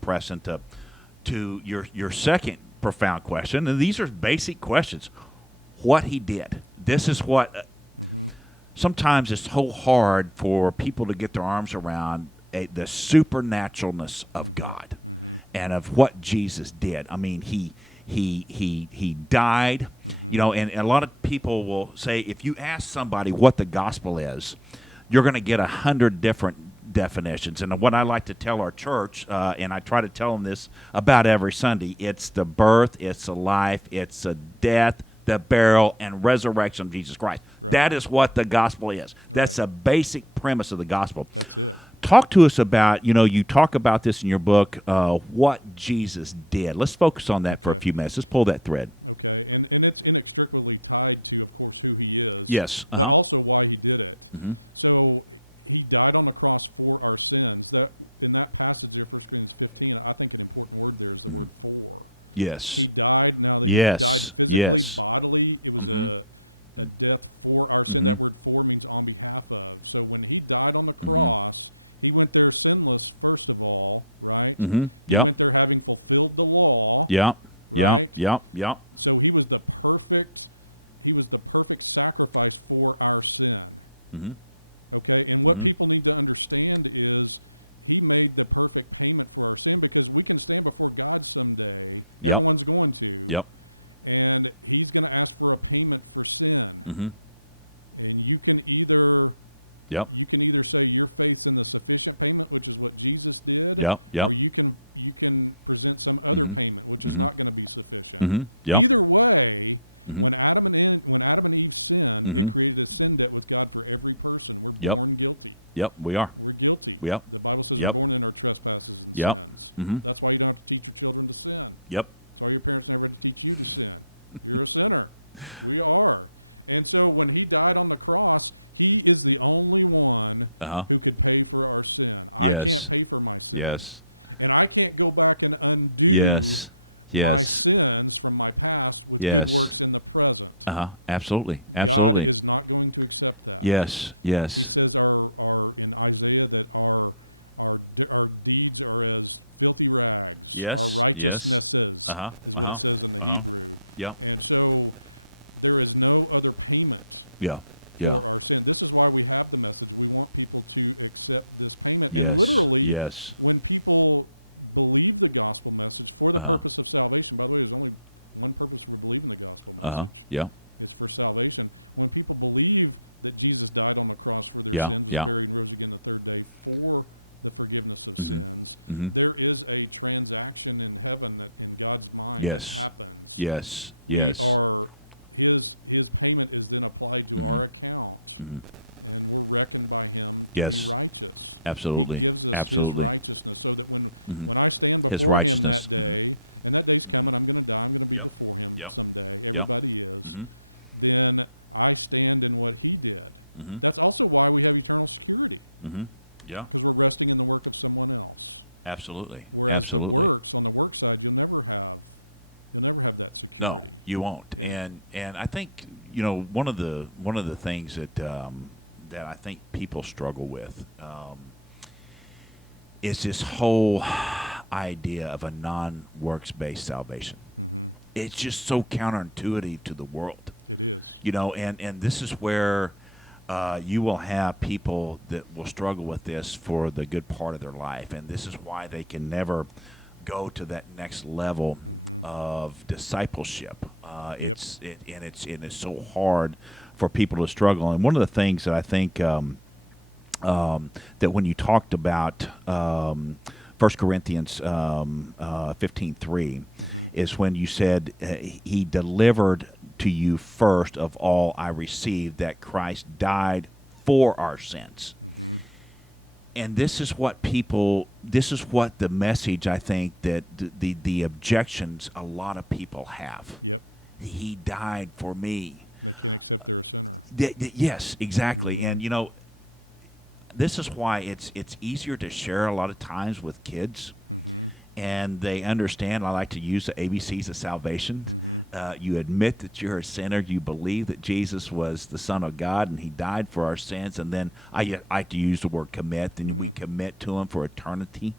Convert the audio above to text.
Preston, to your second profound question, and these are basic questions. What he did. This is what. Sometimes it's so hard for people to get their arms around the supernaturalness of God and of what Jesus did. I mean, he died, and a lot of people will say if you ask somebody what the gospel is, you're going to get 100 different definitions. And what I like to tell our church, and I try to tell them this about every Sunday, it's the birth, it's the life, it's the death, the burial, and resurrection of Jesus Christ. That is what the gospel is. That's a basic premise of the gospel. Talk to us about, you talk about this in your book, what Jesus did. Let's focus on that for a few minutes. Let's pull that thread. Okay, and it's inextricably tied to, of course, who he is. Yes. And also why he did it. Mm-hmm. So he died on the cross for our sins. In that passage, Ephesians 15, I think it's important word there. It's Mm-hmm. for. Yes. He died. Now Yes. He died Yes. bodily, Mm-hmm. death for our Mm-hmm. sin, for me on behalf of us. So when he died on the Mm-hmm. cross, he went there sinless, first of all, right? Mm-hmm. He Yep. went there having fulfilled the law. Yep. Yep. Right? Yep. Yep. So he was the perfect sacrifice for our sin. Mm-hmm. Okay, and what people need to understand is he made the perfect payment for our sin, because we can stand before God someday. Yep. Everyone's going to. Yep. And he's going to ask for a payment for sin. Mm-hmm. And you can either Yep. say you're facing a sufficient payment, which is what Jesus did. Yep. Yep. Or you can present some other Mm-hmm. payment, which Mm-hmm. is not going to be sufficient. Mm-hmm. Yep. Either way, Mm-hmm. when Adam and Eve sinned, Mm-hmm. we created a sin debt with God for every person. Yep. We're guilty. Yep. We are. We're guilty. Yep. The Bible says Yep. we're born in our trespasses. Yep. Mm-hmm. That's why you don't have to teach your children to sin. Yep. Or your parents never teach you to sin. You're a sinner. We are. And so when he died on the cross, he is the only one Uh-huh. who could pay for our sin. Yes. I can't pay for my sin. Yes. And I can't go back and undo Yes. Yes. my sins from my past with Yes. the words in the present. Uh-huh. Absolutely. Absolutely. God is not going to accept that. Yes. Yes. It says in Isaiah that our deeds are as filthy rags. Yes. Our Yes. righteousness is Uh-huh. Uh-huh. as Uh-huh. Yep. And so there is no other payment Yeah. Yeah. for our sin. This is why we have the message. We want people to accept this payment. Yes. Literally, Yes. when people believe the gospel message, for the Uh-huh. purpose of salvation, there is only one purpose for believing the gospel. Uh-huh. Yeah. It's for salvation. When people believe that Jesus died on the cross for their Yeah. sins, Yeah. buried, rose again the third day for the forgiveness of Mm-hmm. sins, Mm-hmm. there is a transaction in heaven that in God's mind Yes. happens. Yes. Yes. Or his payment is then applied to Mhm. our account. Mm-hmm. And we'll reckon back him Yes. righteous. Absolutely. He gives us Absolutely. his righteousness, so that Mhm. when I stand His before him righteousness. that day, Mhm. and that day's coming, I'm gonna Yep. do Yep. something, Yep. whatever that is, Mm-hmm. then I stand in what he did. Mm-hmm. That's also why we have eternal security. Mm-hmm. Yeah. We're resting in the work of someone else. Absolutely. We're Absolutely. On the work side, you never have that. No, you won't. And I think one of the things that that I think people struggle with is this whole idea of a non-works based salvation. It's just so counterintuitive to the world, and this is where you will have people that will struggle with this for the good part of their life, and this is why they can never go to that next level of discipleship. It's so hard for people to struggle. And one of the things that I think that when you talked about 1 Corinthians 15:3 is when you said he delivered to you first of all I received that Christ died for our sins. And this is what the message I think that the objections a lot of people have. He died for me. Yes, exactly. And this is why it's easier to share a lot of times with kids, and they understand. I like to use the ABCs of salvation. You admit that you're a sinner. You believe that Jesus was the Son of God and he died for our sins. And then I like to use the word commit, and we commit to him for eternity.